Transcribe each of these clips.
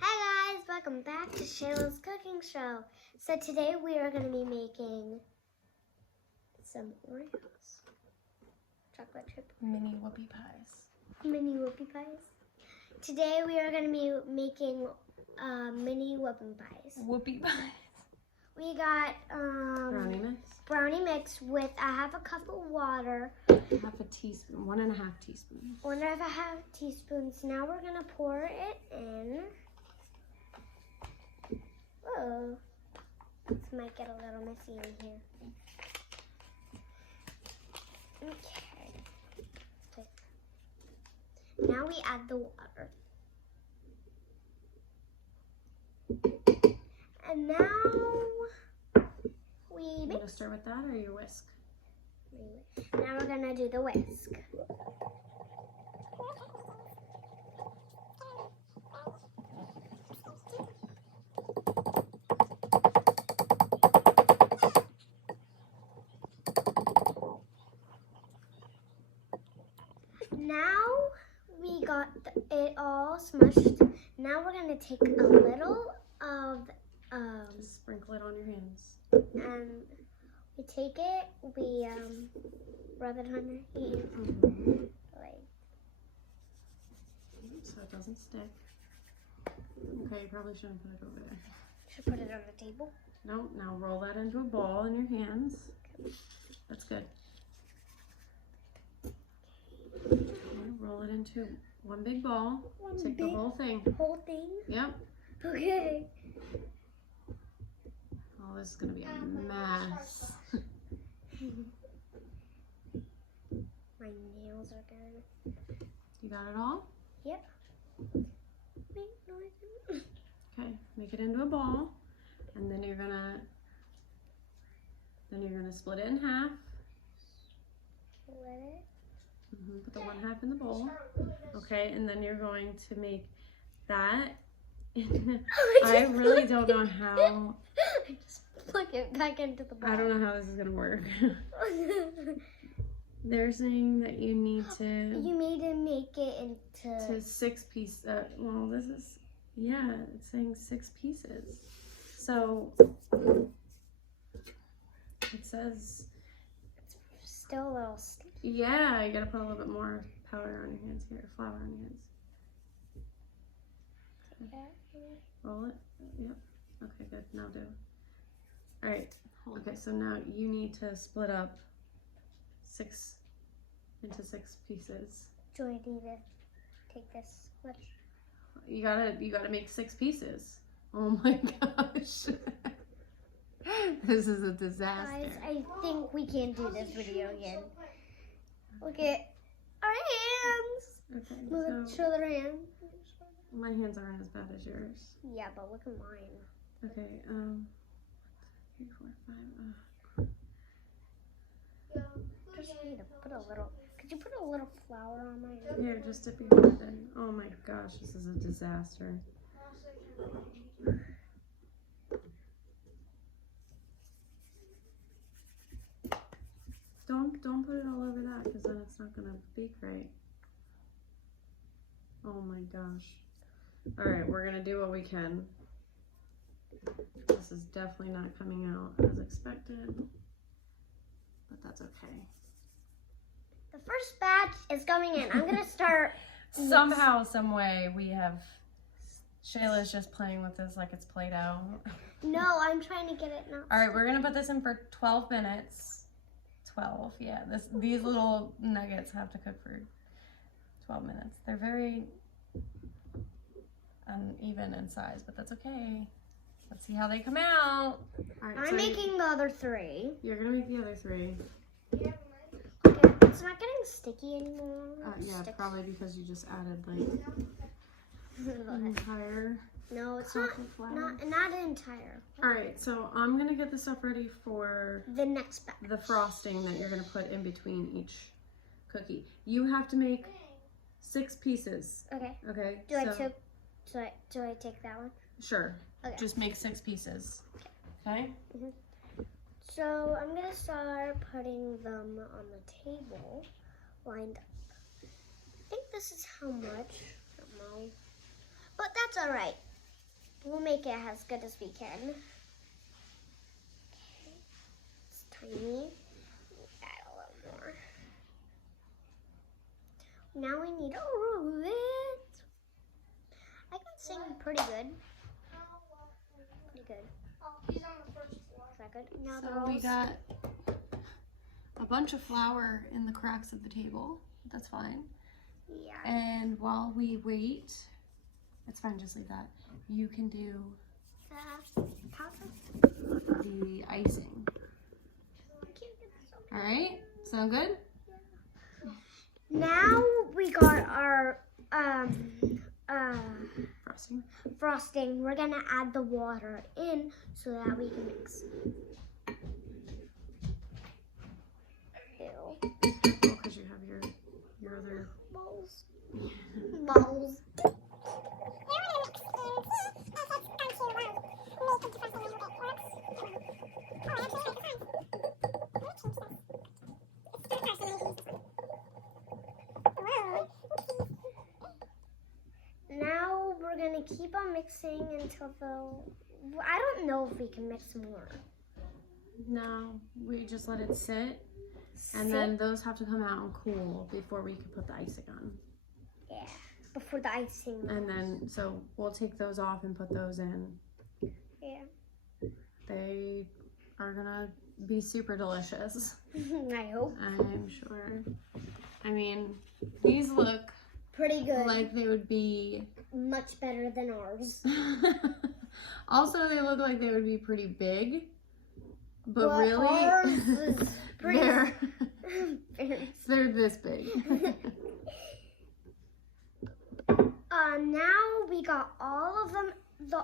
Hi guys, welcome back to Shayla's cooking show. So today we are going to be making some Oreos. Chocolate chip. Mini whoopie pies. Mini whoopie pies. Today we are going to be making mini whoopie pies. Whoopie pies. We got brownie mix with a half a cup of water. Half a teaspoon, 1.5 teaspoons. 1.5 teaspoons. Now we're going to pour it in. Oh, this might get a little messy in here. Okay. Now we add the water. And now we You mix. want to start with that or your whisk? Now we're gonna do the whisk. Now we got it all smushed. Now we're gonna take a little of Just sprinkle it on your hands. and we take it, we rub it on your hand, like so it doesn't stick. Okay, you probably shouldn't put it over there. should put it on the table. No, now roll that into a ball in your hands. That's good. Okay, roll it into one big ball. Take the whole thing. Whole thing? Yep. Okay. Oh, this is gonna be a mess. My nails are good. You got it all? Yep. Okay, make it into a ball, and then you're gonna split it in half. Split it. Put the 1/2 in the bowl. Okay, and then you're going to make that. I really don't know how. Just plug it back into the bowl. I don't know how this is gonna work. They're saying that you need to. You need to make it into. To 6 pieces. Well, this is, yeah, it's saying 6 pieces. So it says. It's still a little sticky. Yeah, you gotta put a little bit more powder on your hands here, flour on your hands. Okay. Roll it. Yep. Okay, good. Now do. All right. Okay, so now you need to split up 6 into 6 pieces. Do I need to take this much? You gotta make 6 pieces. Oh my gosh. This is a disaster. Guys, I think we can't do this video again. Look at our hands. Okay, Look, so show their hands. my hands aren't as bad as yours. Yeah, but look at mine. Okay, 3, 4, 5. Just need to put a little. Could you put a little flour on my hand? Here, just dip your hand in. Oh my gosh, this is a disaster. Don't put it all over that, because then it's not gonna bake right. Oh my gosh. All right, we're gonna do what we can. This is definitely not coming out as expected, but that's okay. The first batch is going in. I'm gonna start. Somehow, some way, we have. Shayla's just playing with this like it's Play-Doh. No, I'm trying to get it now. All right, we're gonna put this in for 12 minutes. 12, yeah. These little nuggets have to cook for 12 minutes. They're very uneven in size, but that's okay. Let's see how they come out. All right, I'm making the other 3. You're gonna make the other 3. Okay, it's not getting sticky anymore. Yeah, probably because you just added like an entire. No, it's cup of flour. not entire. All right, so I'm gonna get the stuff ready for The next batch. the frosting that you're gonna put in between each cookie. You have to make 6 pieces. Okay. Okay. Do I take that one? Sure. Okay. Just make 6 pieces. Okay. So I'm gonna start putting them on the table, lined up. I think this is how much. I don't know. But that's all right. We'll make it as good as we can. Okay. It's tiny. Add a little more. Now we need to roll it. I can sing pretty good. Pretty good. Oh, he's on the first floor. Is that good? Now the So rolls. we got a bunch of flour in the cracks of the table. That's fine. Yeah. And while we wait, it's fine, just leave that. You can do the icing. All right, sound good? Now we got our Frosting. frosting. We're gonna add the water in so that we can mix. Ew. Because you have your other. Balls. Balls. Now we're gonna keep on mixing until I don't know if we can mix more. No, we just let it sit, and then those have to come out and cool before we can put the icing on. Yeah, before the icing. And then, so we'll take those off and put those in. Yeah. They are gonna be super delicious. I hope. I'm sure. I mean, these look Pretty good. like they would be. Much better than ours. Also, they look like they would be pretty big. But Well, really, ours is pretty they're this big. Now we got all of them,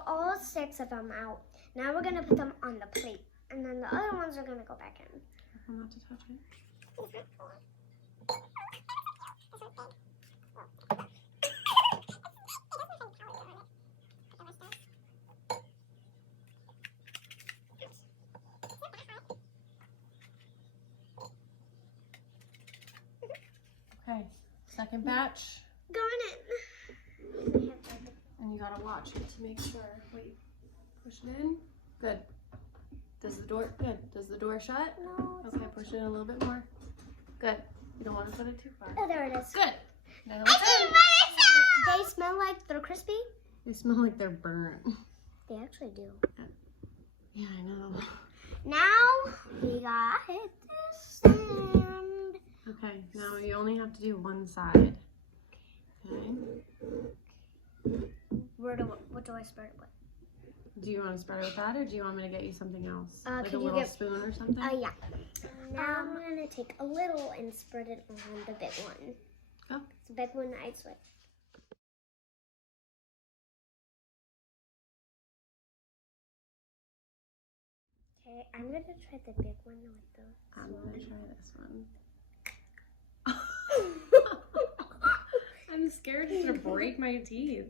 all 6 of them out. Now we're gonna put them on the plate, and then the other ones are gonna go back in. Careful not to touch it. Okay, second batch, Going in. and you gotta watch it to make sure. Wait, push it in. Good. Does the door? Good. Does the door shut? No. it's Okay, not. push it in a little bit more. Good. You don't want to put it too far. Oh, there it is. Good. Now I it's can in. put it. They smell like they're crispy. They smell like they're burnt. They actually do. Yeah, I know. Now we got it this stand. Okay, now you only have to do one side. Okay. What do I start with? Do you want to start with that, or do you want me to get you something else? Like a could you little get- spoon or something? Yeah. Now I'm gonna take a little and spread it on the big one. Oh. It's the big one I switch. Okay, I'm gonna try the big one with the. I'm gonna try this one. I'm scared it's gonna break my teeth.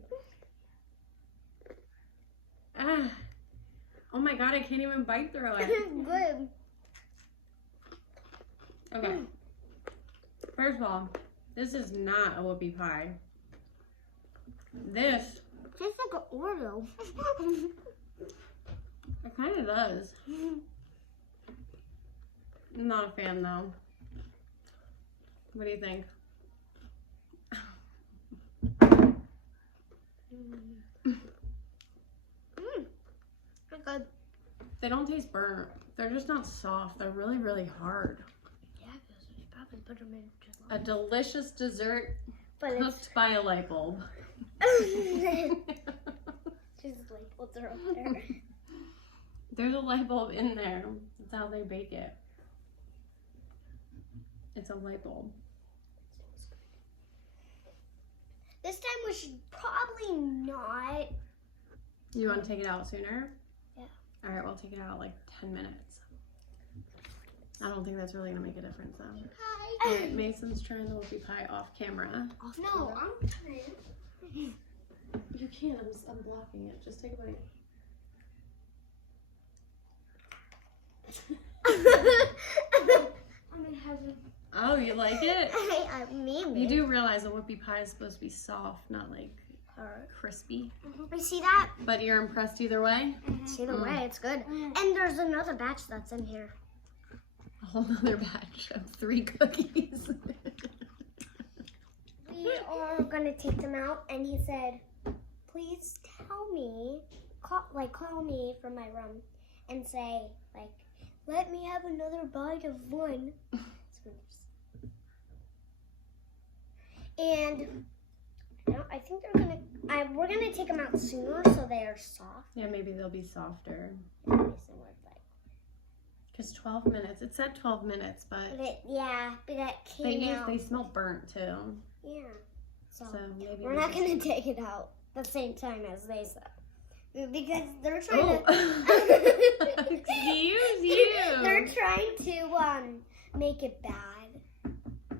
Ah. Oh my god, I can't even bite through it. Good. Okay. First of all, this is not a whoopie pie. This, Tastes like an Oreo. it kind of does. I'm not a fan though. What do you think? Good. They don't taste burnt. They're just not soft. They're really, really hard. Yeah, because we probably put them in just A delicious dessert But cooked by a light bulb. it's just like what's up there. There's a light bulb in there. That's how they bake it. It's a light bulb. This time we should probably not. You want to take it out sooner? Yeah. All right, we'll take it out like 10 minutes. I don't think that's really gonna make a difference though. Hi. All right, Mason's trying the whoopie pie off camera. No, I'm trying. You can't. I'm blocking it. Just take a bite. I'm in heaven. Oh, you like it? Maybe. You do realize a whoopie pie is supposed to be soft, not like crispy. You see that? But you're impressed either way? Either way, it's good. And there's another batch that's in here. A whole nother batch of 3 cookies. We are gonna take them out, and he said, please tell me, call me from my room and say, like, let me have another bite of one. And I think we're gonna take them out sooner so they are soft. Yeah, maybe they'll be softer. But Because 12 minutes, it said 12 minutes, but that came out. they smell burnt too. Yeah. So maybe we're not gonna take it out the same time as they said. Because they're trying to Excuse you. They're trying to make it bad.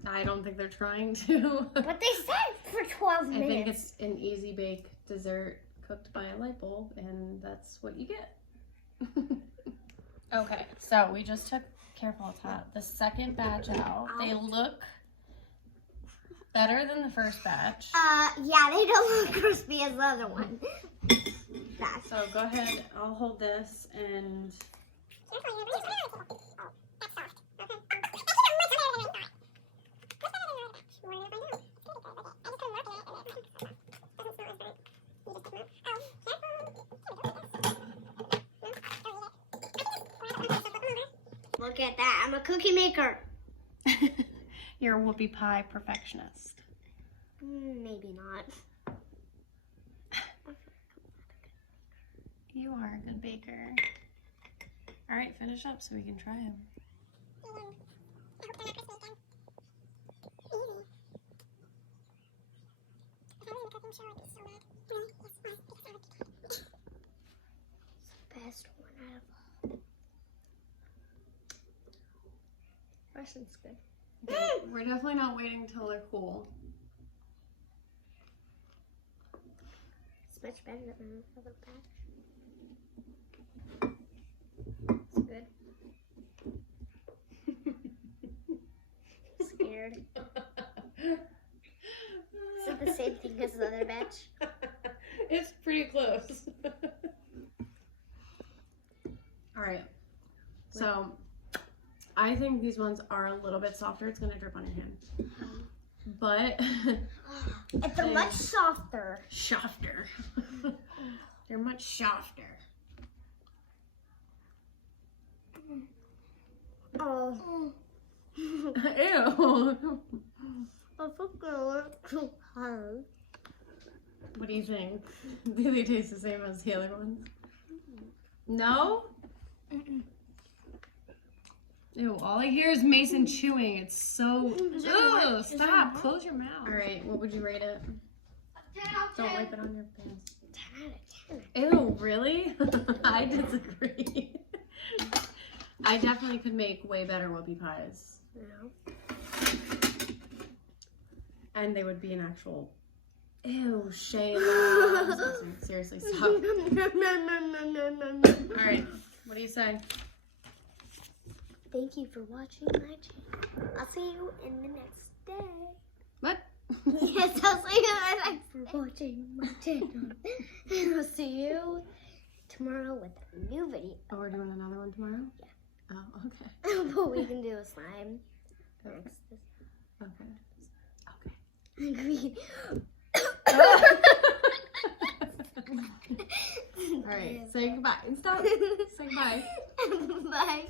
I don't think they're trying to. But they said for 12 minutes. I think it's an easy bake dessert cooked by a light bulb, and that's what you get. Okay, so we just took, careful, it's hot, the second batch out. They look better than the first batch. Yeah, they don't look crispy as the other one. So go ahead, I'll hold this and... Look at that, I'm a cookie maker. You're a whoopie pie perfectionist. Maybe not. You are a good baker. All right, finish up so we can try them. Best one out of all. Russian's good. Okay, we're definitely not waiting till they're cool. It's much better than the other batch. It's good. Scared. Is it the same thing as the other batch? It's pretty close. All right. So, I think these ones are a little bit softer. It's gonna drip on your hand. But They're much softer. Softer. They're much softer. Oh. Ew. I think they're a little too hard. What do you think? Do they taste the same as the other ones? No? Ew, all I hear is Mason chewing. It's so... Ew, stop. Close your mouth. All right, what would you rate it? 10 out of 10. Don't wipe it on your pants. 10 out of 10. Ew, really? I disagree. I definitely could make way better whoopie pies. No. And they would be an actual... Ew, Shayla. Seriously, stop. All right, what do you say? Thank you for watching my channel. I'll see you in the next day. What? Yes, I'll see you next day. For watching my channel. And I'll see you tomorrow with a new video. Oh, we're doing another one tomorrow? Yeah. Oh, okay. But we can do a slime next. Okay. Green. All right, say goodbye. Stop. Say goodbye. Bye.